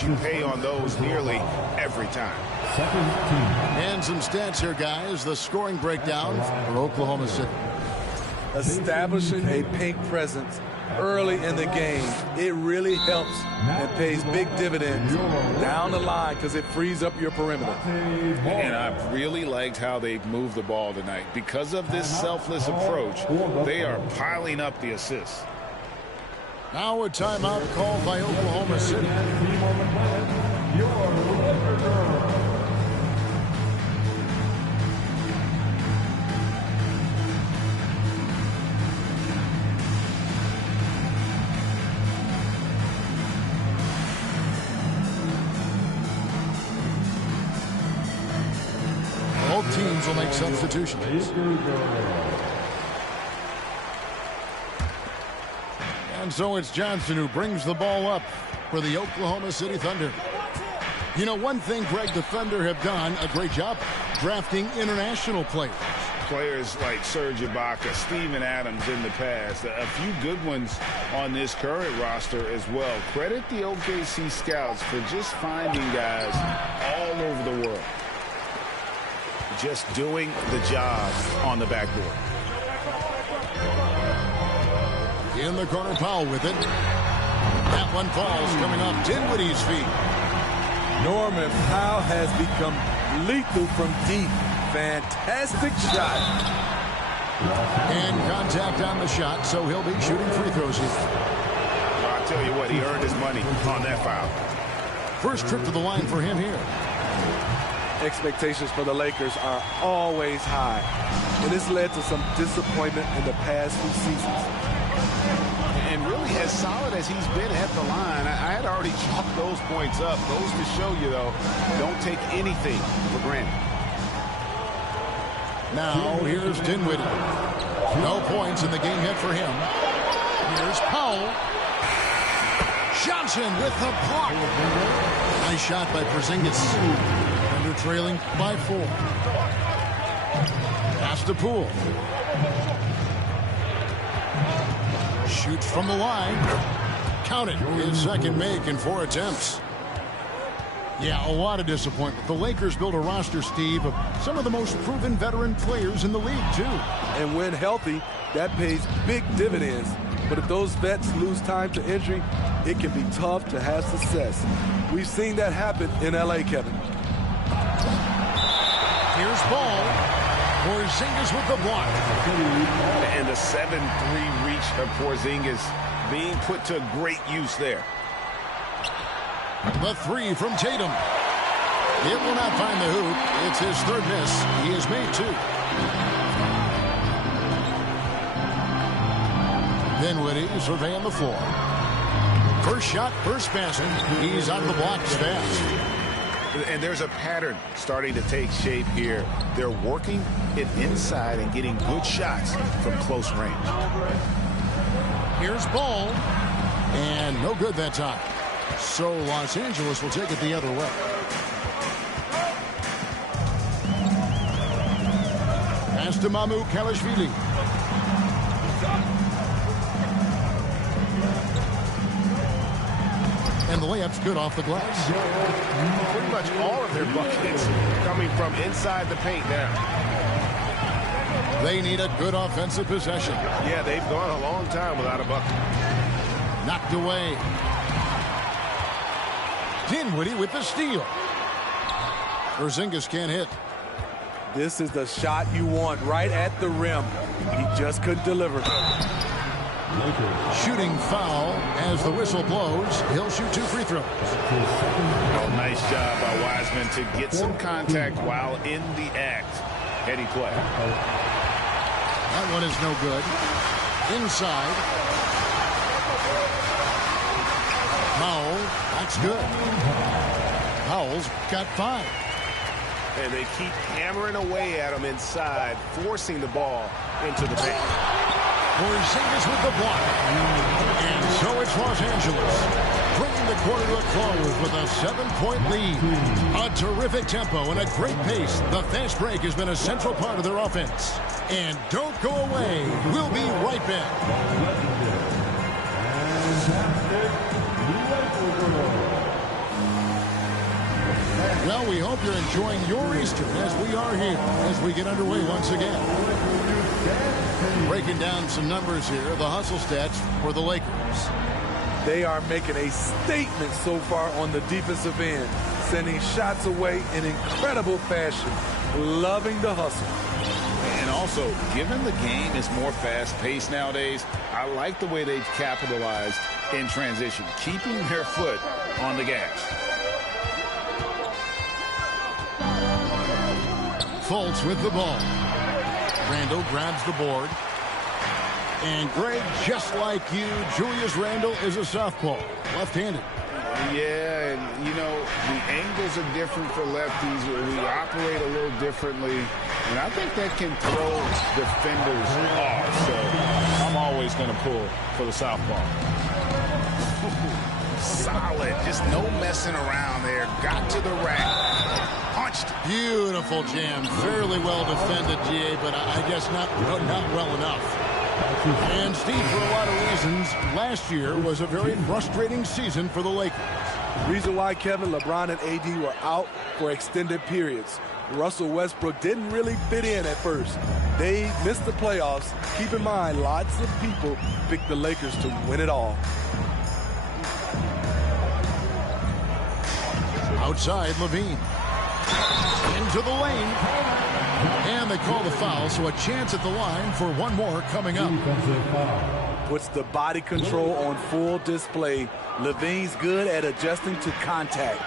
price you pay on those nearly every time. And some stats here, guys. The scoring breakdown for Oklahoma City. Establishing a pink presence early in the game, it really helps and pays big dividends down the line because it frees up your perimeter. And I've really liked how they've moved the ball tonight. Because of this selfless approach, they are piling up the assists. Now a timeout called by Oklahoma City. Both teams will make substitutions. And so it's Johnson who brings the ball up for the Oklahoma City Thunder. You know, one thing, Greg, the Thunder have done a great job drafting international players. Players like Serge Ibaka, Steven Adams in the past, a few good ones on this current roster as well. Credit the OKC scouts for just finding guys all over the world. Just doing the job on the backboard. In the corner, Powell with it. That one falls coming off Dinwiddie's feet. Norman Powell has become lethal from deep. Fantastic shot. And contact on the shot, so he'll be shooting free throws here. Well, I tell you what, he earned his money on that foul. First trip to the line for him here. Expectations for the Lakers are always high, and this led to some disappointment in the past few seasons. And really, as solid as he's been at the line, I had already chalked those points up. Goes to show you, though, don't take anything for granted. Now, here's Dinwiddie. No points in the game hit for him. Here's Powell. Johnson with the block. Nice shot by Porzingis. Under trailing by 4. Pass to Poole. Shoots from the line. Count it. His second make in 4 attempts. Yeah, a lot of disappointment. The Lakers built a roster, Steve, of some of the most proven veteran players in the league, too. And when healthy, that pays big dividends. But if those vets lose time to injury, it can be tough to have success. We've seen that happen in L.A., Kevin. Here's Ball. Porzingis with the block. And the 7-3 reach of Porzingis being put to great use there. The 3 from Tatum. It will not find the hoop. It's his 3rd miss. He has made 2. Dinwiddie surveying the floor. First shot, first basket. He's out of the blocks fast. And there's a pattern starting to take shape here. They're working it inside and getting good shots from close range. Here's Ball. And no good that time. So Los Angeles will take it the other way. Pass to Mamu Kalashvili. And the layup's good off the glass. Pretty much all of their buckets coming from inside the paint now. They need a good offensive possession. Yeah, they've gone a long time without a bucket. Knocked away. Dinwiddie with the steal. Porzingis can't hit. This is the shot you want right at the rim. He just couldn't deliver. Shooting foul as the whistle blows. He'll shoot 2 free throws. Oh, nice job by Wiseman to get some contact while in the act. Heady play. That one is no good. Inside. Powell. That's good. Powell's got 5. And they keep hammering away at him inside, forcing the ball into the paint. Porzingis with the block. And so it's Los Angeles bringing the quarter to a close with a 7-point lead. A terrific tempo and a great pace. The fast break has been a central part of their offense. And don't go away. We'll be right back. Well, we hope you're enjoying your Easter as we are here as we get underway once again. Breaking down some numbers here, the hustle stats for the Lakers. They are making a statement so far on the defensive end, sending shots away in incredible fashion, loving the hustle. And also, given the game is more fast-paced nowadays, I like the way they've capitalized in transition, keeping their foot on the gas. Fultz with the ball. Randle grabs the board. And Greg, just like you, Julius Randle is a southpaw, left-handed. Yeah, and you know, the angles are different for lefties. We operate a little differently, and I think that can throw defenders off. So I'm always going to pull for the southpaw. Solid, just no messing around there. Got to the rack. Punched. Beautiful jam. Fairly well defended, GA, but I guess not well enough. And Steve, for a lot of reasons, last year was a very frustrating season for the Lakers. Reason why, Kevin, LeBron and AD were out for extended periods. Russell Westbrook didn't really fit in at first. They missed the playoffs. Keep in mind, lots of people picked the Lakers to win it all. Outside, Levine. Into the lane. And they call the foul, so a chance at the line for one more coming up. Puts the body control on full display. Levine's good at adjusting to contact.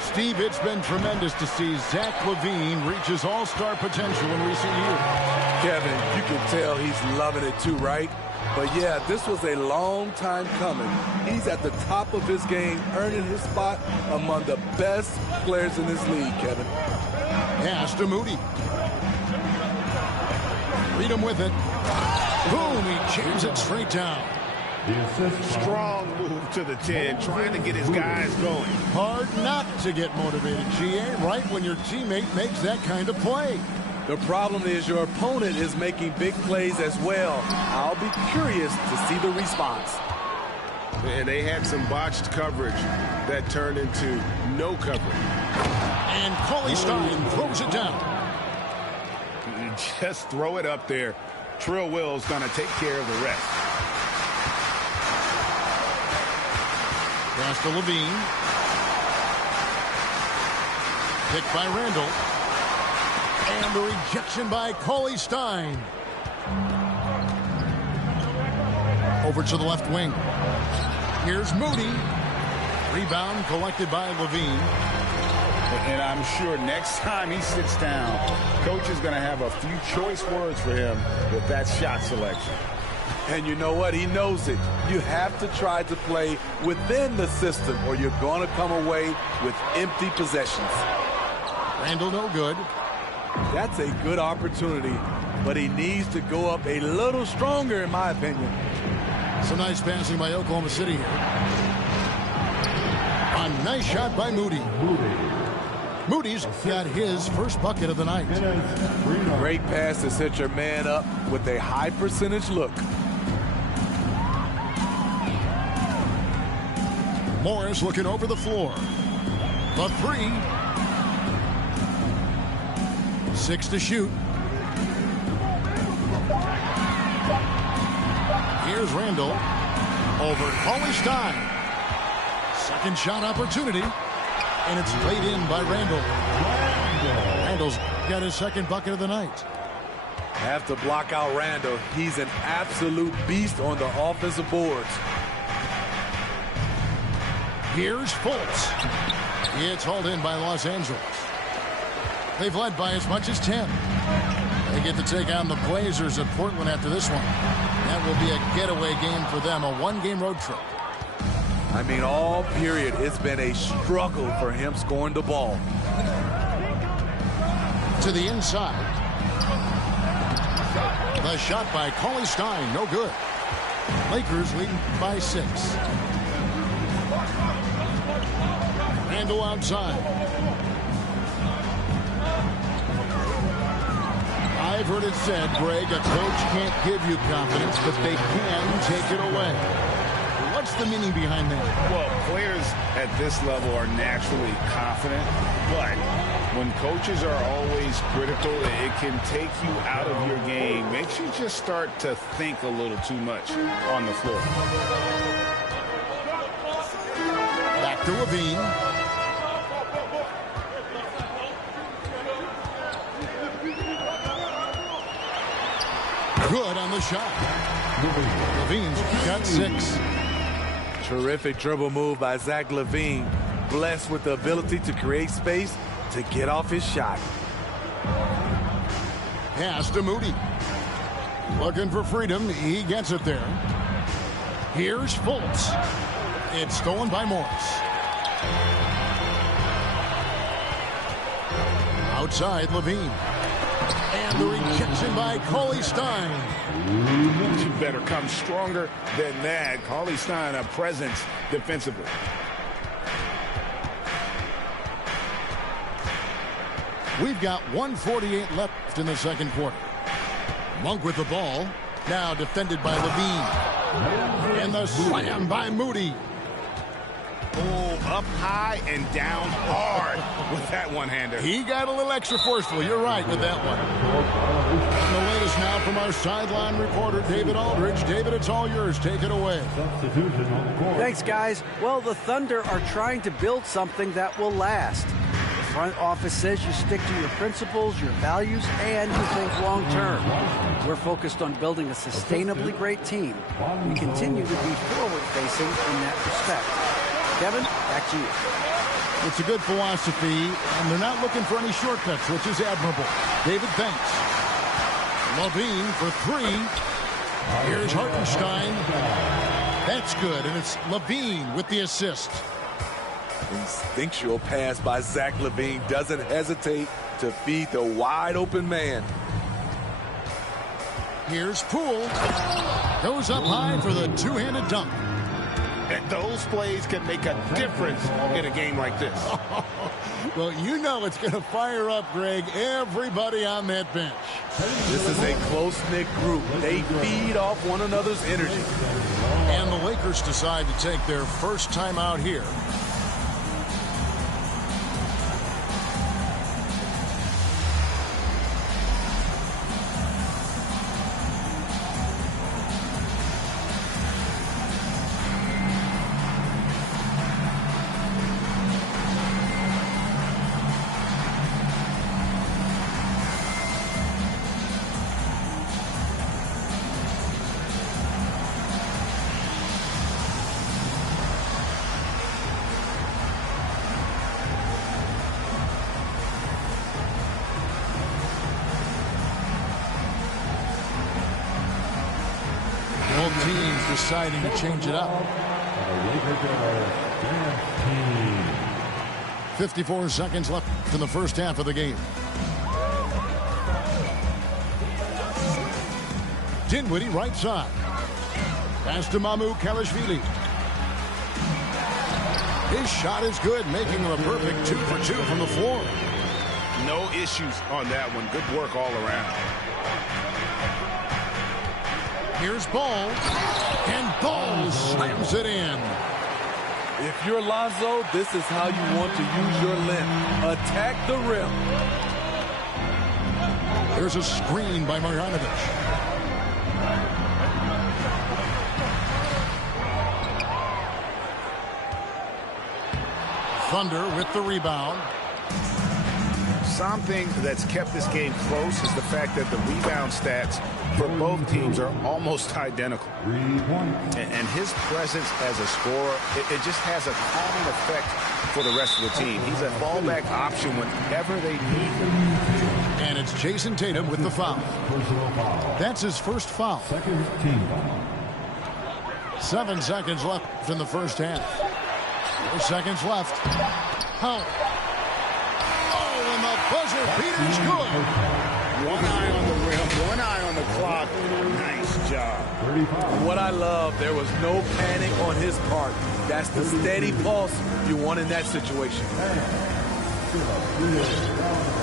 Steve, it's been tremendous to see Zach LaVine reach his all-star potential in recent years. Kevin, you can tell he's loving it too, right? But yeah, this was a long time coming. He's at the top of his game, earning his spot among the best players in this league, Kevin. Pass to Moody. Read him with it. Boom, he jams it straight down. Strong move to the 10, trying to get his guys going. Hard not to get motivated, GA, right when your teammate makes that kind of play. The problem is your opponent is making big plays as well. I'll be curious to see the response. And they had some botched coverage that turned into no coverage. And Cauley Stein throws it down. You just throw it up there. Trill Will's going to take care of the rest. Pass to Levine. Picked by Randle. And the rejection by Cauley Stein. Over to the left wing. Here's Moody. Rebound collected by Levine. And I'm sure next time he sits down, coach is going to have a few choice words for him with that shot selection. And you know what? He knows it. You have to try to play within the system or you're going to come away with empty possessions. Randle no good. That's a good opportunity, but he needs to go up a little stronger, in my opinion. Some nice passing by Oklahoma City here. A nice shot by Moody. Moody's got his first bucket of the night. Great pass to set your man up with a high percentage look. Morris looking over the floor. The three. 6 to shoot. Here's Randle. Over Cauley Stein. Second shot opportunity. And it's laid in by Randle. Randle's got his second bucket of the night. Have to block out Randle. He's an absolute beast on the offensive boards. Here's Fultz. It's hauled in by Los Angeles. They've led by as much as 10. They get to take on the Blazers at Portland after this one. That will be a getaway game for them, a one-game road trip. I mean, all period, it's been a struggle for him scoring the ball. To the inside. The shot by Cauley Stein, no good. Lakers leading by 6. Randle outside. I've heard it said, Greg, a coach can't give you confidence, but they can take it away. What's the meaning behind that? Well, players at this level are naturally confident, but when coaches are always critical, it can take you out of your game. Makes you just start to think a little too much on the floor. Back to Levine. Good on the shot. Levine's got 6. Terrific dribble move by Zach LaVine. Blessed with the ability to create space to get off his shot. Pass to Moody. Looking for freedom. He gets it there. Here's Fultz. It's stolen by Morris. Outside, Levine. And the rejection by Cauley Stein. You better come stronger than that. Cauley Stein, a presence defensively. We've got 1:48 left in the second quarter. Monk with the ball. Now defended by Levine. And the slam by Moody. Oh, up high and down hard with that one-hander. He got a little extra forceful. You're right with that one. And the latest now from our sideline reporter, David Aldridge. David, it's all yours. Take it away. Thanks, guys. Well, the Thunder are trying to build something that will last. The front office says you stick to your principles, your values, and you think long-term. We're focused on building a sustainably great team. We continue to be forward-facing in that respect. Kevin, back to you. It's a good philosophy, and they're not looking for any shortcuts, which is admirable. David, thanks. Levine for 3. Here's Hartenstein. That's good, and it's Levine with the assist. Instinctual pass by Zach LaVine. Doesn't hesitate to feed the wide-open man. Here's Poole. Goes up high for the two-handed dunk. And those plays can make a difference in a game like this. Well, you know it's going to fire up, Greg, everybody on that bench. This is a close-knit group. They feed off one another's energy. And the Lakers decide to take their first time out here. Teams deciding to change it up. 54 seconds left in the first half of the game. Dinwiddie right side. Pass to Kalashvili. His shot is good, making him a perfect 2 for 2 from the floor. No issues on that one. Good work all around. Here's Ball, and Ball slams it in. If you're Lonzo, this is how you want to use your length. Attack the rim. There's a screen by Marjanovic. Thunder with the rebound. Something that's kept this game close is the fact that the rebound stats for both teams are almost identical. And his presence as a scorer, it just has a calming effect for the rest of the team. He's a fallback option whenever they need him. And it's Jason Tatum with the foul. That's his first foul. 7 seconds left in the first half. 4 seconds left. How? Oh, and the buzzer beater's good. One eye on the rim, one eye on the clock. Nice job. What I love, there was no panic on his part. That's the steady pulse you want in that situation.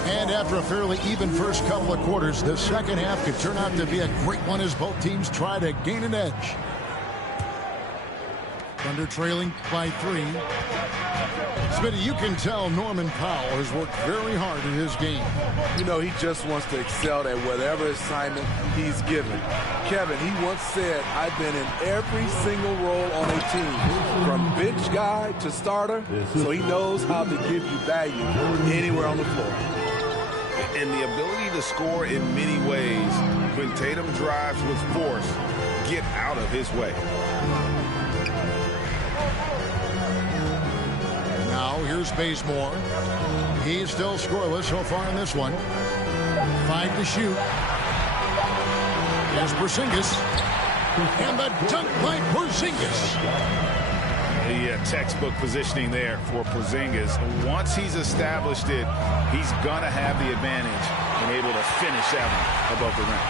And after a fairly even first couple of quarters, the second half could turn out to be a great one as both teams try to gain an edge. Thunder trailing by 3. Smitty, you can tell Norman Powell has worked very hard in his game. You know, he just wants to excel at whatever assignment he's given. Kevin, he once said, I've been in every single role on a team, from bench guy to starter, so he knows how to give you value anywhere on the floor. And the ability to score in many ways. When Tatum drives with force, get out of his way. Now here's Bazemore. He's still scoreless so far in this one. 5 to shoot. There's Porzingis. And the dunk by Porzingis. The textbook positioning there for Porzingis. Once he's established it, he's going to have the advantage and able to finish that one above the rim.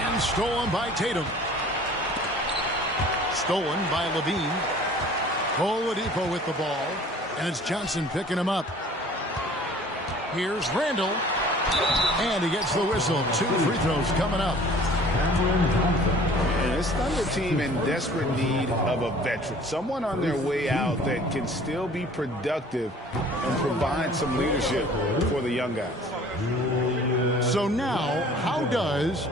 And stolen by Tatum. Stolen by Levine. Oladipo with the ball. And it's Johnson picking him up. Here's Randall. And he gets the whistle. 2 free throws coming up. And this Thunder team in desperate need of a veteran. Someone on their way out that can still be productive and provide some leadership for the young guys. So now, how does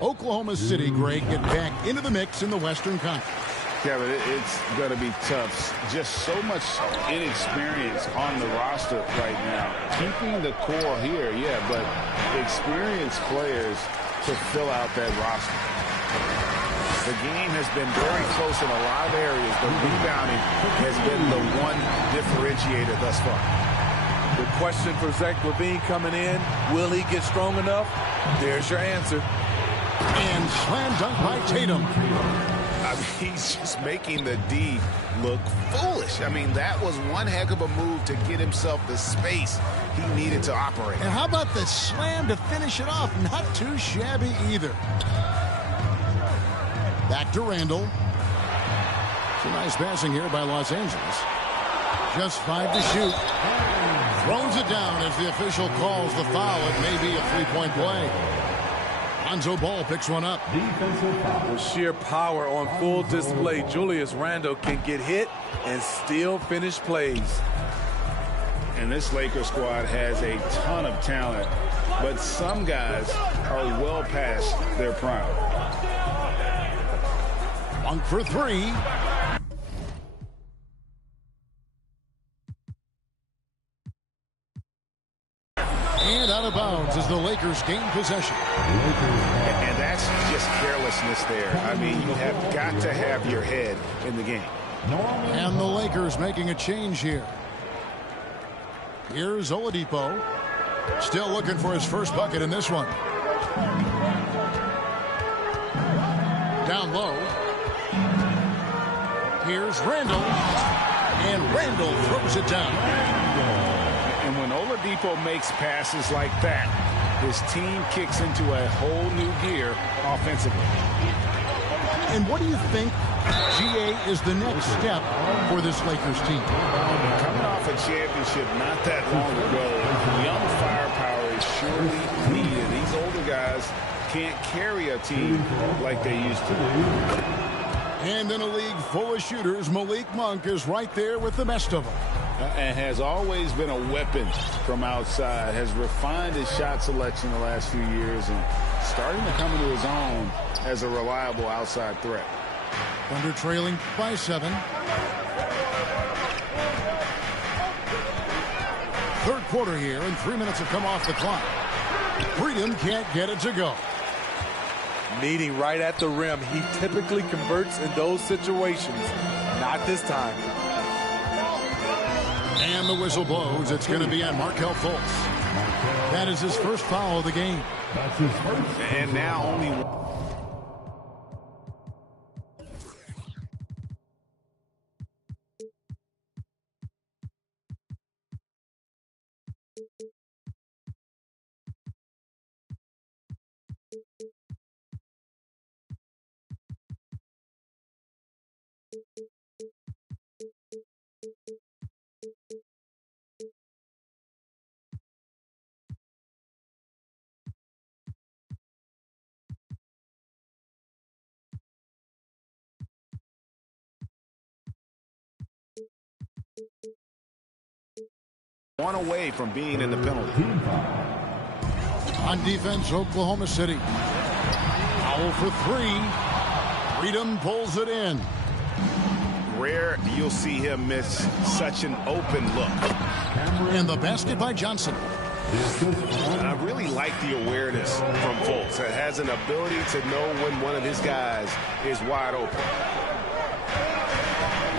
Oklahoma City, Greg, get back into the mix in the Western Conference? Kevin, it's going to be tough. Just so much inexperience on the roster right now. Keeping the core here, yeah, but experienced players to fill out that roster. The game has been very close in a lot of areas, but rebounding has been the one differentiator thus far. The question for Zach LaVine coming in, will he get strong enough? There's your answer. And slam dunk by Tatum. I mean, he's just making the D look foolish. I mean, that was one heck of a move to get himself the space he needed to operate. And how about the slam to finish it off? Not too shabby either. Back to Randall. Some nice passing here by Los Angeles. Just 5 to shoot. Throws it down as the official calls the foul. It may be a three-point play. Lonzo Ball picks one up. With sheer power on full display, Julius Randle can get hit and still finish plays. And this Lakers squad has a ton of talent, but some guys are well past their prime. Monk for 3. And out of bounds as the Lakers gain possession. And that's just carelessness there. I mean, you have got to have your head in the game. And the Lakers making a change here. Here's Oladipo. Still looking for his first bucket in this one. Down low. Here's Randall. And Randall throws it down. And when Oladipo makes passes like that, his team kicks into a whole new gear offensively. And what do you think, GA, is the next step for this Lakers team? Coming off a championship not that long ago, young firepower is surely needed. These older guys can't carry a team like they used to. And in a league full of shooters, Malik Monk is right there with the best of them. And has always been a weapon from outside, has refined his shot selection the last few years and starting to come into his own as a reliable outside threat. Thunder trailing by 7. Third quarter here, and 3 minutes have come off the clock. Freedom can't get it to go. Meeting right at the rim, he typically converts in those situations. Not this time. And the whistle blows. It's going to be on Markelle Fultz. That is his first foul of the game. And now only one. one away from being in the penalty. On defense, Oklahoma City. Foul for 3. Freedom pulls it in. Rare you'll see him miss such an open look. And the basket by Johnson. I really like the awareness from Fultz. It has an ability to know when one of his guys is wide open.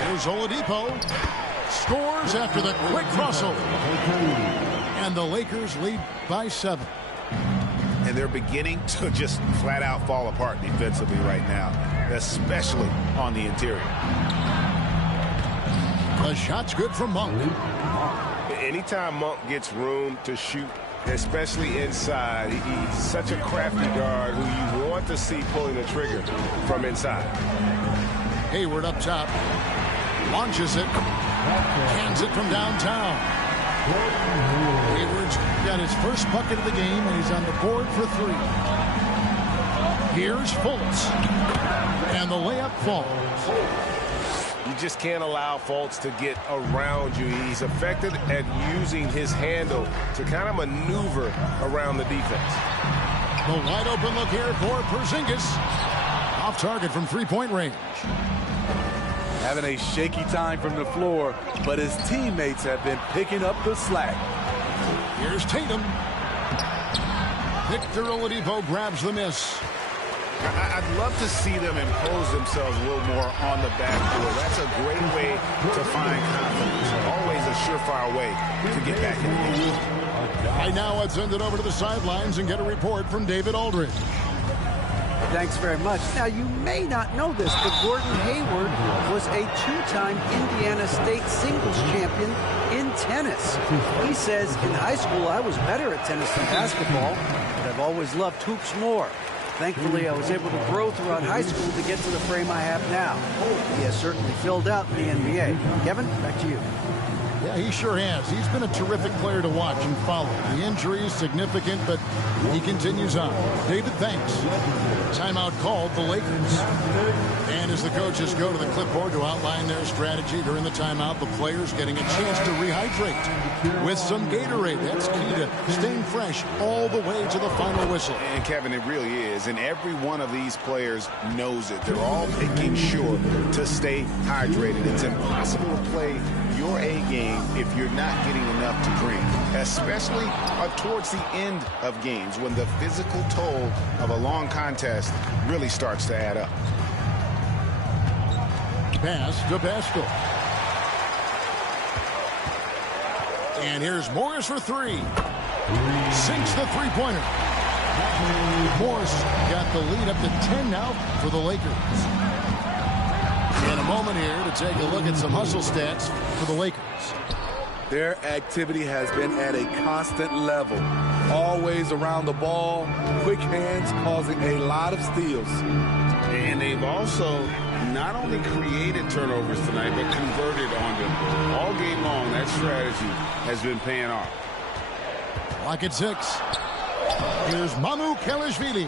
Here's Oladipo. Scores after the quick crossover. And the Lakers lead by 7. And they're beginning to just flat out fall apart defensively right now, especially on the interior. The shot's good from Monk. Anytime Monk gets room to shoot, especially inside, he's such a crafty guard who you want to see pulling the trigger from inside. Hayward up top. Launches it. Cans it from downtown. Hayward's got his first bucket of the game, and he's on the board for 3. Here's Fultz. And the layup falls. You just can't allow Fultz to get around you. He's effective at using his handle to kind of maneuver around the defense. The wide open look here for Porzingis. Off target from 3-point range. Having a shaky time from the floor, but his teammates have been picking up the slack. Here's Tatum. Victor Oladipo grabs the miss. I'd love to see them impose themselves a little more on the backboard. That's a great way to find confidence. Always a surefire way to get back in the game. Right now, let's send it over to the sidelines and get a report from David Aldridge. Thanks very much. Now, you may not know this, but Gordon Hayward was a 2-time Indiana State singles champion in tennis. He says, in high school, I was better at tennis than basketball, but I've always loved hoops more. Thankfully, I was able to grow throughout high school to get to the frame I have now. He has certainly filled out in the NBA. Kevin, back to you. Yeah, he sure has. He's been a terrific player to watch and follow. The injury is significant, but he continues on. David, thanks. Timeout called the Lakers. And as the coaches go to the clipboard to outline their strategy during the timeout, the players getting a chance to rehydrate with some Gatorade. That's key to staying fresh all the way to the final whistle. And Kevin, it really is. And every one of these players knows it. They're all making sure to stay hydrated. It's impossible to play your A game if you're not getting enough to drink, especially towards the end of games when the physical toll of a long contest really starts to add up. Pass to Basco. And here's Morris for 3. Sinks the three-pointer. Morris got the lead up to 10 now for the Lakers. In a moment here to take a look at some hustle stats for the Lakers. Their activity has been at a constant level. Always around the ball, quick hands causing a lot of steals. And they've also not only created turnovers tonight, but converted on them. All game long, that strategy has been paying off. Lock at 6. Here's Mamu Kelishvili.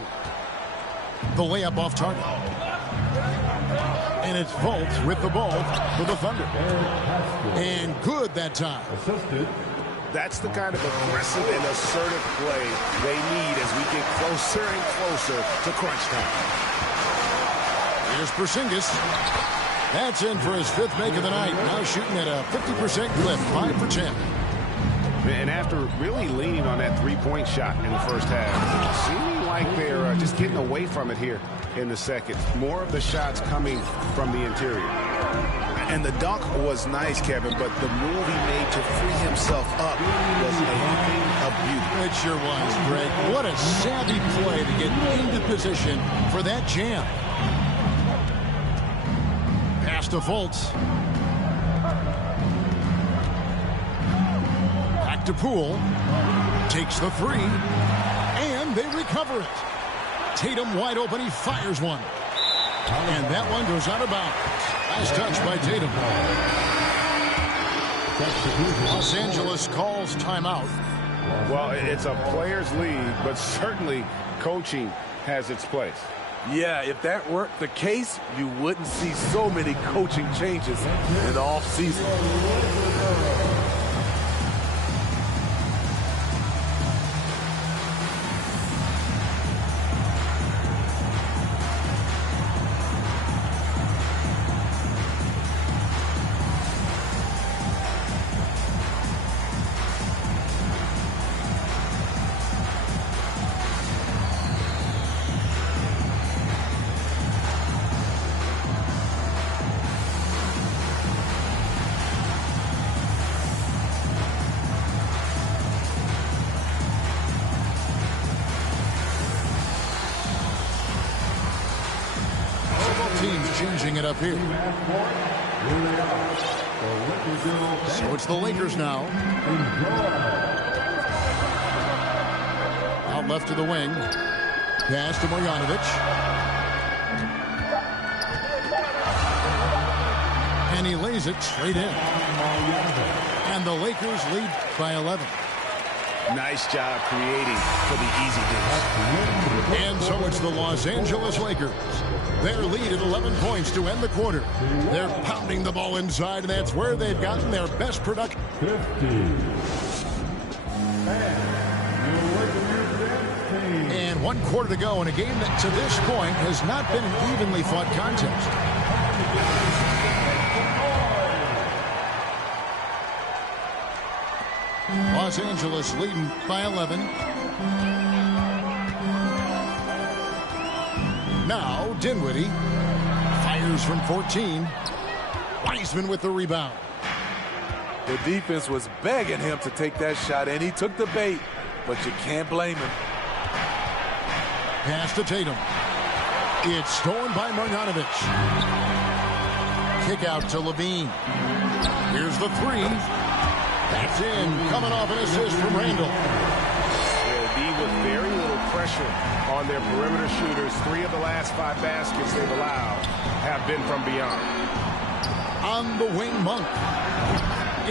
The layup off target. And it's Fultz with the ball for the Thunder. And good that time. That's the kind of aggressive and assertive play they need as we get closer and closer to crunch time. Here's Porzingis. That's in for his 5th make of the night. Now shooting at a 50% clip, 5 for 10. And after really leaning on that three-point shot in the first half, seeming like they're just getting away from it here in the second. More of the shots coming from the interior. And the dunk was nice, Kevin, but the move he made to free himself up was a thing of beauty. It sure was, Greg. What a savvy play to get into position for that jam. Pass to Fultz. Back to Poole. Takes the 3. And they recover it. Tatum wide open. He fires one. And that one goes out of bounds. Nice touch by Tatum. Los Angeles calls timeout. Well, it's a player's league, but certainly coaching has its place. Yeah, if that weren't the case, you wouldn't see so many coaching changes in the offseason. changing it up here. So it's the Lakers now. Out left to the wing. Pass to Marjanovic. And he lays it straight in. And the Lakers lead by 11. Nice job creating for the easy deuce. And so it's the Los Angeles Lakers. Their lead at 11 points to end the quarter. They're pounding the ball inside, and that's where they've gotten their best production. 50. And 1 quarter to go in a game that to this point has not been an evenly fought contest. Los Angeles leading by 11. Now Dinwiddie fires from 14. Wiseman with the rebound. The defense was begging him to take that shot, and he took the bait, but you can't blame him. Pass to Tatum. It's stolen by Marjanovic. Kick out to Levine. Here's the three. That's in. Coming off an assist from Randall. They'll be with very little pressure on their perimeter shooters. 3 of the last 5 baskets they've allowed have been from beyond. On the wing, Monk.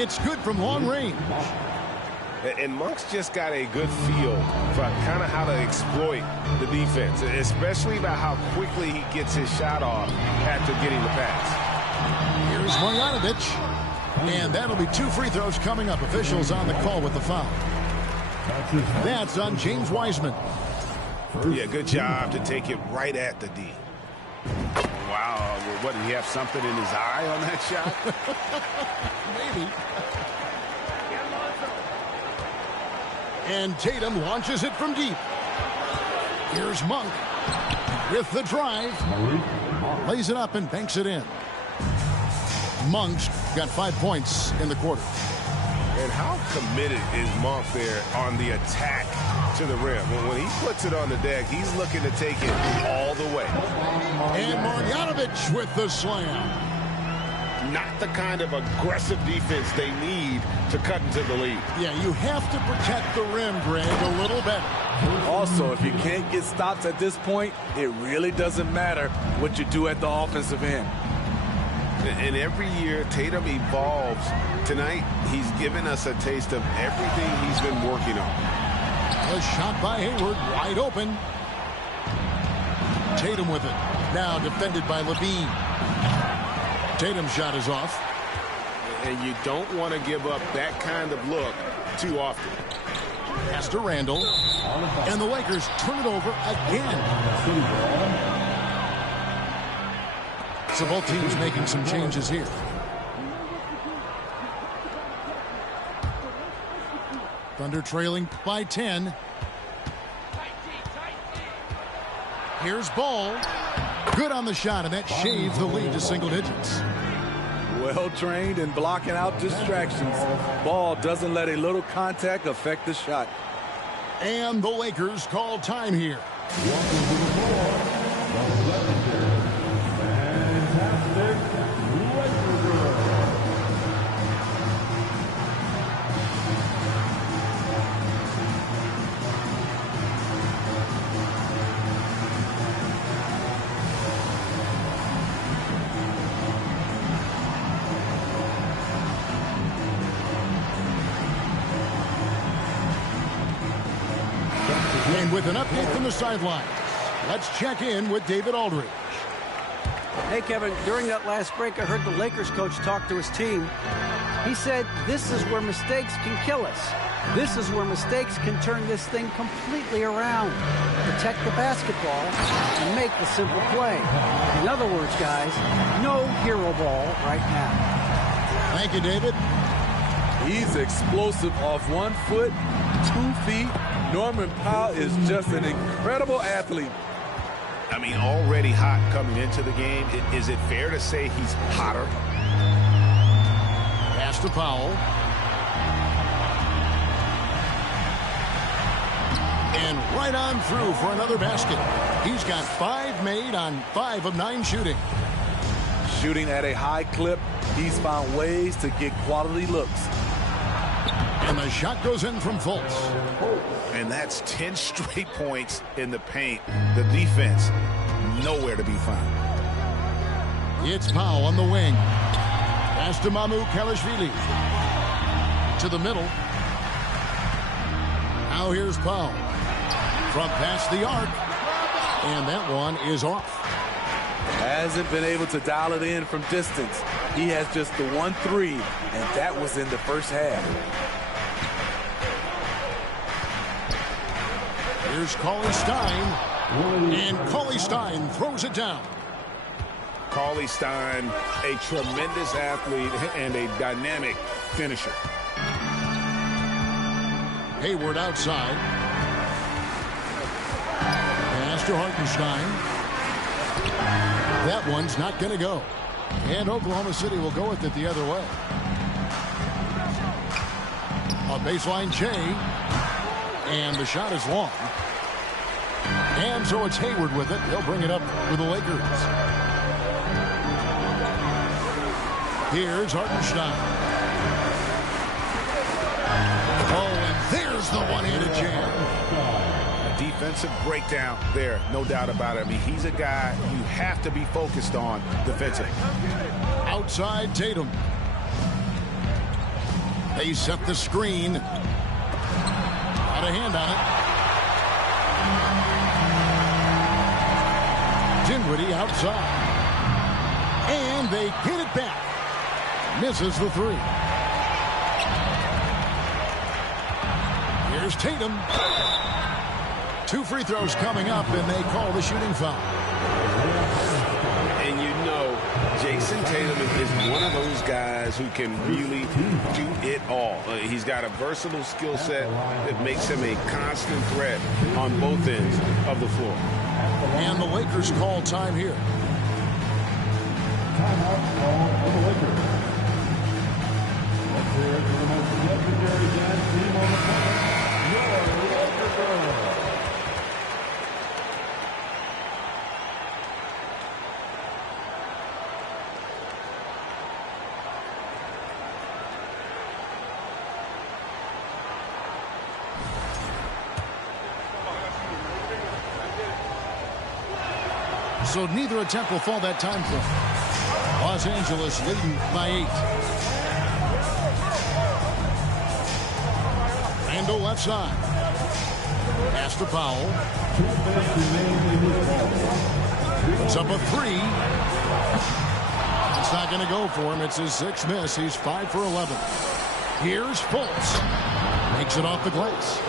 It's good from long range. And Monk's just got a good feel for kind of how to exploit the defense, especially about how quickly he gets his shot off after getting the pass. Here's Marjanovic. And that'll be 2 free throws coming up. Officials on the call with the foul. That's on James Wiseman. Yeah, good job to take it right at the D. Wow, what, did he have something in his eye on that shot? Maybe. And Tatum launches it from deep. Here's Monk with the drive. Lays it up and banks it in. Monk's got 5 points in the quarter. And how committed is Monk there on the attack to the rim? When he puts it on the deck, he's looking to take it all the way. And Marjanovic with the slam. Not the kind of aggressive defense they need to cut into the lead. Yeah, you have to protect the rim, Greg, a little better. Also, if you can't get stops at this point, it really doesn't matter what you do at the offensive end. And every year, Tatum evolves. Tonight, he's given us a taste of everything he's been working on. A shot by Hayward, wide open. Tatum with it. Now defended by Levine. Tatum's shot is off. And you don't want to give up that kind of look too often. Pass to Randall. And the Lakers turn it over again. So both teams making some changes here. Thunder trailing by 10. Here's Ball. Good on the shot, and that shaves the lead to single digits. Well trained in blocking out distractions. Ball doesn't let a little contact affect the shot. And the Lakers call time here. And with an update from the sidelines, let's check in with David Aldridge. Hey, Kevin, during that last break, I heard the Lakers coach talk to his team. He said, this is where mistakes can kill us. This is where mistakes can turn this thing completely around. Protect the basketball and make the simple play. In other words, guys, no hero ball right now. Thank you, David. He's explosive off 1 foot, 2 feet. Norman Powell is just an incredible athlete. I mean, already hot coming into the game. Is it fair to say he's hotter? Pass to Powell. And right on through for another basket. He's got 5 made on 5 of 9 shooting. Shooting at a high clip, he's found ways to get quality looks. And the shot goes in from Fultz. And that's 10 straight points in the paint. The defense, nowhere to be found. It's Powell on the wing. Pass to Mamu Kalashvili. To the middle. Now here's Powell. From past the arc. And that one is off. Hasn't been able to dial it in from distance. He has just the 1-3, and that was in the first half. Here's Cauley Stein. And Cauley Stein throws it down. Cauley Stein, a tremendous athlete and a dynamic finisher. Hayward outside. Pass to Hartenstein. That one's not going to go. And Oklahoma City will go with it the other way. A baseline J. And the shot is long. And so it's Hayward with it. He'll bring it up for the Lakers. Here's Hartenstein. Oh, and there's the one-handed jam. A defensive breakdown there, no doubt about it. I mean, he's a guy you have to be focused on defensively. Outside Tatum. They set the screen. Got a hand on it. Dinwiddie outside. And they get it back. Misses the three. Here's Tatum. 2 free throws coming up, and they call the shooting foul. And you know, Jason Tatum is one of those guys who can really do it all. He's got a versatile skill set that makes him a constant threat on both ends of the floor. And the Lakers call time here. Timeout call for the Lakers. Let's hear it for the most legendary dance team on the planet, your Lakers girls. So neither attempt will fall that time point. Los Angeles leading by 8. Randall left side. Pass to Powell. It's up a 3. It's not going to go for him. It's his 6th miss. He's 5 for 11. Here's Fultz. Makes it off the glass.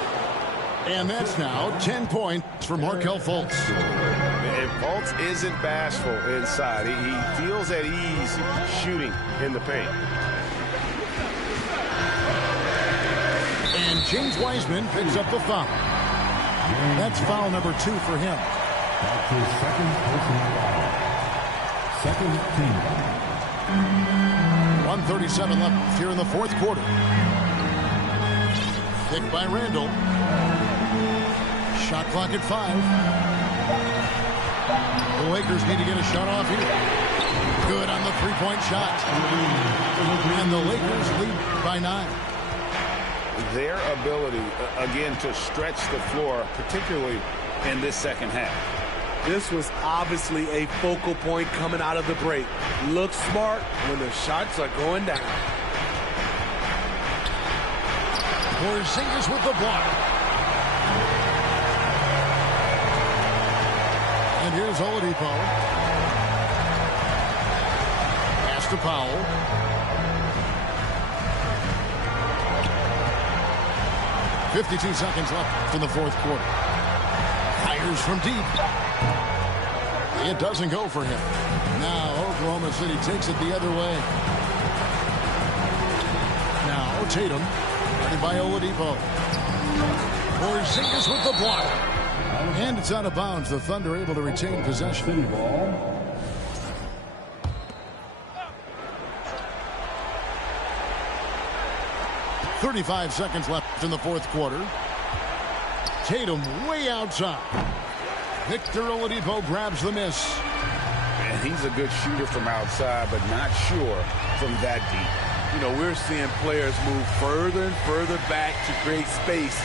And that's now 10 points for Markelle Fultz. And Fultz isn't bashful inside. He feels at ease shooting in the paint. And James Wiseman picks up the foul. That's foul number 2 for him. That's his second personal foul. Second team. 1:37 left here in the 4th quarter. Picked by Randall. Shot clock at 5. The Lakers need to get a shot off here. Good on the 3-point shot. And the Lakers lead by 9. Their ability, again, to stretch the floor, particularly in this second half. This was obviously a focal point coming out of the break. Look smart when the shots are going down. Porzingis with the block. And here's Oladipo. Pass to Powell. .52 seconds left in the 4th quarter. Fires from deep. It doesn't go for him. Now Oklahoma City takes it the other way. Now Tatum. Guarded by Oladipo. Porzingis with the block. And it's out of bounds. The Thunder able to retain possession. City ball. 35 seconds left in the 4th quarter. Tatum way outside. Victor Oladipo grabs the miss. He's a good shooter from outside, but not sure from that deep. You know, we're seeing players move further and further back to create space,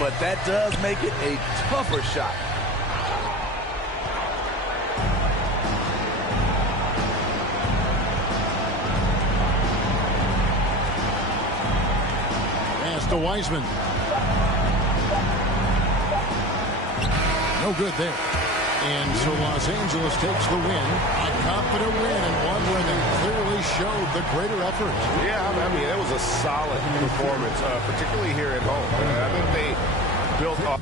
but that does make it a tougher shot. Pass to Wiseman. No good there. And so Los Angeles takes the win. A confident win, and one where they clearly showed the greater effort. Yeah, I mean, that was a solid performance, particularly here at home. I think they built off.